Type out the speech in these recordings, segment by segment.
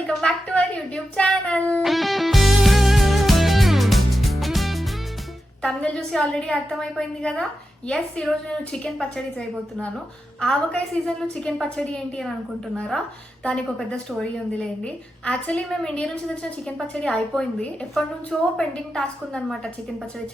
Welcome back to our YouTube channel. తమిళ చూసి already అర్థమైపోయింది కదా. ఎస్, ఈరోజు నేను చికెన్ పచ్చడి చేయబోతున్నాను. ఆవకాయ సీజన్లో చికెన్ పచ్చడి ఏంటి అని అనుకుంటున్నారా? దానికి ఒక పెద్ద స్టోరీ ఉందిలేండి. యాక్చువల్లీ మేము ఇండియా నుంచి తెచ్చిన చికెన్ పచ్చడి అయిపోయింది. ఎప్పటి నుంచో పెండింగ్ టాస్క్ ఉందన్నమాట. చికెన్ పచ్చడి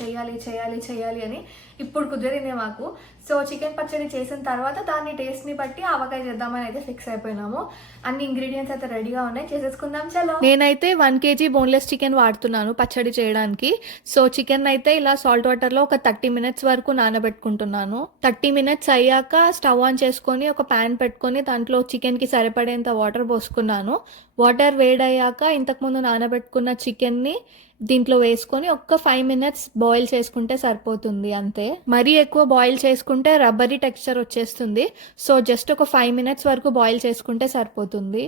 చేయాలి అని. ఇప్పుడు కుదిరింది మాకు. సో చికెన్ పచ్చడి చేసిన తర్వాత దాని టేస్ట్ని బట్టి ఆవకాయ చేద్దామని అయితే ఫిక్స్ అయిపోయినాము. అన్ని ఇంగ్రీడియంట్స్ అయితే రెడీగా ఉన్నాయి, చేసేసుకుందాం చలో. నేనైతే 1 kg బోన్లెస్ చికెన్ వాడుతున్నాను పచ్చడి చేయడానికి. సో చికెన్ అయితే ఇలా సాల్ట్ వాటర్లో ఒక 30 minutes వరకు నానబెట్టుకుంటున్నాను. 30 minutes అయ్యాక స్టవ్ ఆన్ చేసుకొని ఒక ప్యాన్ పెట్టుకొని దాంట్లో చికెన్కి సరిపడేంత వాటర్ పోసుకున్నాను. వాటర్ వేడయ్యాక ఇంతకుముందు నానబెట్టుకున్న చికెన్ని దీంట్లో వేసుకొని ఒక్క 5 minutes బాయిల్ చేసుకుంటే సరిపోతుంది అంతే. మరీ ఎక్కువ బాయిల్ చేసుకుంటే రబ్బరీ టెక్స్చర్ వచ్చేస్తుంది. సో జస్ట్ ఒక 5 minutes వరకు బాయిల్ చేసుకుంటే సరిపోతుంది.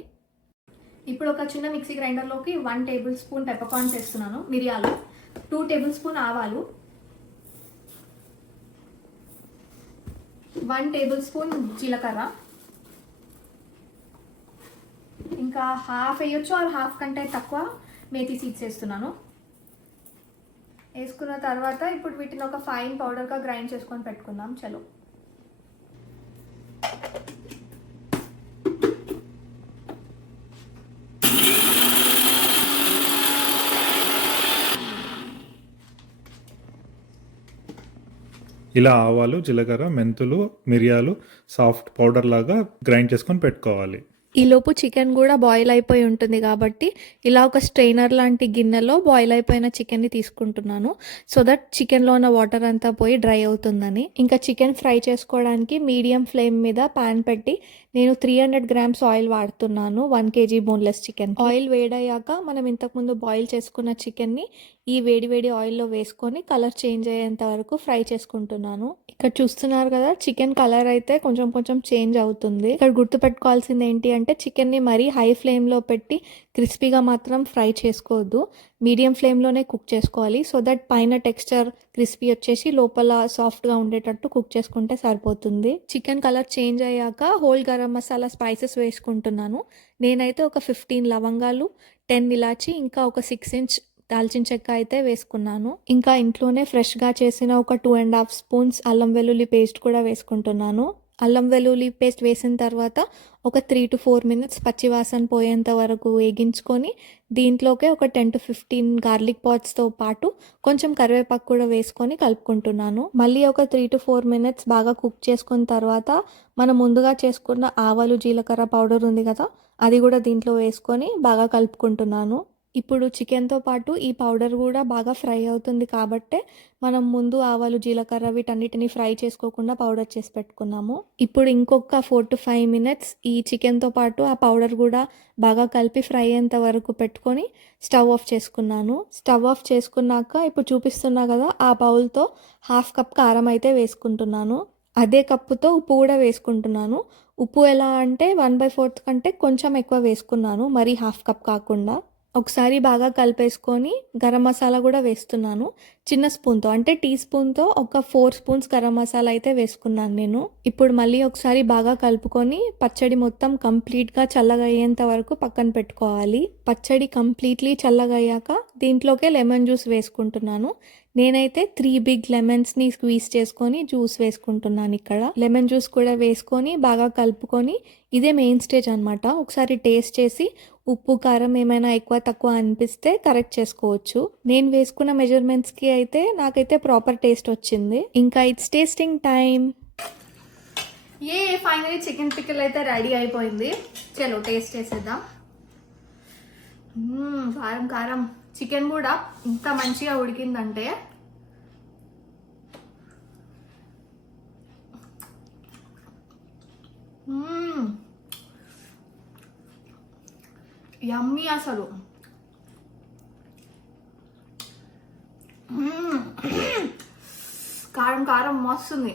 ఇప్పుడు ఒక చిన్న మిక్సీ గ్రైండర్లోకి 1 tablespoon పెప్పర్కార్న్స్ వేస్తున్నాను, మిరియాలు, 2 tablespoon ఆవాలు, 1 tablespoon జీలకర్ర, ఇంకా హాఫ్ వేయొచ్చు ఆర్ హాఫ్ కంటే తక్కువ మేతి సీడ్స్ వేస్తున్నాను. వేసుకున్న తర్వాత ఇప్పుడు వీటిని ఒక ఫైన్ పౌడర్గా గ్రైండ్ చేసుకొని పెట్టుకుందాం చలో. ఇలా ఆవాలు, జీలకర్ర, మెంతులు, మిరియాలు సాఫ్ట్ పౌడర్ లాగా గ్రైండ్ చేసుకొని పెట్టుకోవాలి. ఈలోపు చికెన్ కూడా బాయిల్ అయిపోయి ఉంటుంది కాబట్టి ఇలా ఒక స్ట్రైనర్ లాంటి గిన్నెలో బాయిల్ అయిపోయిన చికెన్ని తీసుకుంటున్నాను. సో దట్ చికెన్లో ఉన్న వాటర్ అంతా పోయి డ్రై అవుతుందని. ఇంకా చికెన్ ఫ్రై చేసుకోవడానికి మీడియం ఫ్లేమ్ మీద ప్యాన్ పెట్టి నేను 300 grams ఆయిల్ వాడుతున్నాను 1 kg బోన్లెస్ చికెన్. ఆయిల్ వేడయ్యాక మనం ఇంతకుముందు బాయిల్ చేసుకున్న చికెన్ని ఈ వేడి ఆయిల్లో వేసుకొని కలర్ చేంజ్ అయ్యేంత వరకు ఫ్రై చేసుకుంటున్నాను. ఇక్కడ చూస్తున్నారు కదా, చికెన్ కలర్ అయితే కొంచెం చేంజ్ అవుతుంది. ఇక్కడ గుర్తుపెట్టుకోవాల్సింది ఏంటి అంటే చికెన్ని మరీ హై ఫ్లేమ్లో పెట్టి క్రిస్పీగా మాత్రం ఫ్రై చేసుకోవద్దు, మీడియం ఫ్లేమ్లోనే కుక్ చేసుకోవాలి. సో దట్ పైన టెక్స్చర్ క్రిస్పీ వచ్చేసి లోపల సాఫ్ట్గా ఉండేటట్టు కుక్ చేసుకుంటే సరిపోతుంది. చికెన్ కలర్ చేంజ్ అయ్యాక హోల్ గరం మసాలా స్పైసెస్ వేసుకుంటున్నాను. నేనైతే ఒక 15 లవంగాలు, 10 ఇలాచి, ఇంకా ఒక 6 inch దాల్చిన చెక్క అయితే వేసుకున్నాను. ఇంకా ఇంట్లోనే ఫ్రెష్గా చేసిన ఒక 2.5 spoons అల్లం వెల్లుల్లి పేస్ట్ కూడా వేసుకుంటున్నాను. అల్లం వెల్లుల్లి పేస్ట్ వేసిన తర్వాత ఒక 3 to 4 minutes పచ్చివాసన పోయేంత వరకు వేగించుకొని దీంట్లోకే ఒక 10 to 15 గార్లిక్ పాట్స్తో పాటు కొంచెం కరివేపాకు కూడా వేసుకొని కలుపుకుంటున్నాను. మళ్ళీ ఒక 3 to 4 minutes బాగా కుక్ చేసుకున్న తర్వాత మనం ముందుగా చేసుకున్న ఆవాలు, జీలకర్ర పౌడర్ ఉంది కదా, అది కూడా దీంట్లో వేసుకొని బాగా కలుపుకుంటున్నాను. ఇప్పుడు చికెన్తో పాటు ఈ పౌడర్ కూడా బాగా ఫ్రై అవుతుంది కాబట్టే మనం ముందు ఆవాలు, జీలకర్ర వీటన్నిటిని ఫ్రై చేసుకోకుండా పౌడర్ చేసి పెట్టుకున్నాము. ఇప్పుడు ఇంకొక 4 to 5 minutes ఈ చికెన్తో పాటు ఆ పౌడర్ కూడా బాగా కలిపి ఫ్రై అయ్యేంత వరకు పెట్టుకొని స్టవ్ ఆఫ్ చేసుకున్నాను. స్టవ్ ఆఫ్ చేసుకున్నాక ఇప్పుడు చూపిస్తున్నా కదా, ఆ బౌల్తో 1/2 cup కారం అయితే వేసుకుంటున్నాను. అదే కప్పుతో ఉప్పు కూడా వేసుకుంటున్నాను. ఉప్పు ఎలా అంటే 1/4 కంటే కొంచెం ఎక్కువ వేసుకున్నాను, మరి 1/2 cup కాకుండా. ఒకసారి బాగా కలిపేసుకొని గరం మసాలా కూడా వేస్తున్నాను చిన్న స్పూన్తో, అంటే టీ స్పూన్తో ఒక 4 spoons గరం మసాలా అయితే వేసుకున్నాను నేను. ఇప్పుడు మళ్ళీ ఒకసారి బాగా కలుపుకొని పచ్చడి మొత్తం కంప్లీట్గా చల్లగా అయ్యేంత వరకు పక్కన పెట్టుకోవాలి. పచ్చడి కంప్లీట్లీ చల్లగా అయ్యాక దీంట్లోకే లెమన్ జ్యూస్ వేసుకుంటున్నాను. నేనైతే 3 big lemonsని స్క్వీజ్ చేసుకొని జ్యూస్ వేసుకుంటున్నాను. ఇక్కడ లెమన్ జ్యూస్ కూడా వేసుకొని బాగా కలుపుకొని ఇదే మెయిన్ స్టేజ్ అనమాట. ఒకసారి టేస్ట్ చేసి ఉప్పు, కారం ఏమైనా ఎక్కువ తక్కువ అనిపిస్తే కరెక్ట్ చేసుకోవచ్చు. నేను వేసుకున్న మెజర్మెంట్స్కి అయితే నాకైతే ప్రాపర్ టేస్ట్ వచ్చింది. ఇంకా it's tasting time. Finally chicken pickle అయితే రెడీ అయిపోయింది. చలో టేస్ట్ చేసేద్దాం. కారం చికెన్ కూడా ఇంత మంచిగా ఉడికిందంటే యమ్మీ అసలు. కారం మస్తుంది.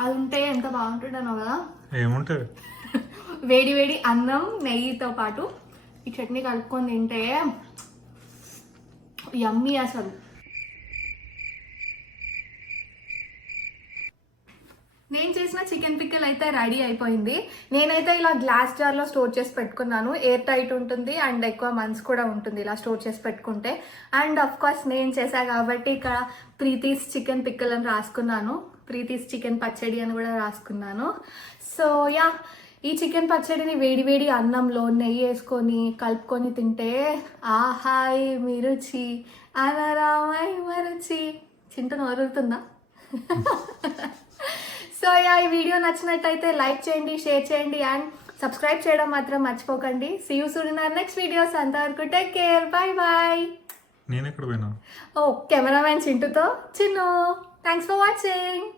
అది ఉంటే ఎంత బాగుంటుందనో కదా. ఏముంటుంది? వేడి అన్నం నెయ్యితో పాటు ఈ చట్నీ కలుపుకొని తింటే యమ్మీ అసలు. నేను చేసిన చికెన్ పిక్కల్ అయితే రెడీ అయిపోయింది. నేనైతే ఇలా గ్లాస్ జార్లో స్టోర్ చేసి పెట్టుకున్నాను. ఎయిర్ టైట్ ఉంటుంది అండ్ ఎక్కువ మంత్స్ కూడా ఉంటుంది ఇలా స్టోర్ చేసి పెట్టుకుంటే. అండ్ అఫ్ కోర్స్ నేను చేశా కాబట్టి ఇక్కడ ప్రీతీస్ చికెన్ పిక్కల్ అని రాసుకున్నాను, ప్రీతీస్ చికెన్ పచ్చడి అని కూడా రాసుకున్నాను. సో యా, ఈ చికెన్ పచ్చడిని వేడి వేడి అన్నంలో నెయ్యి వేసుకొని కలుపుకొని తింటే ఆహాయ్ మీ రుచి అనరామై మరుచి. చింత నోరుతుందా? సో యా, ఈ వీడియో నచ్చినట్టయితే లైక్ చేయండి, షేర్ చేయండి అండ్ సబ్స్క్రైబ్ చేయడం మాత్రం మర్చిపోకండి. See you soon in our next videos. అంతవరకు టేక్ కేర్, బాయ్ బాయ్. నేను ఎక్కడ పోయినా? ఓ కెమెరామ్యాన్ చింటూతో చిన్ను. Thanks for watching.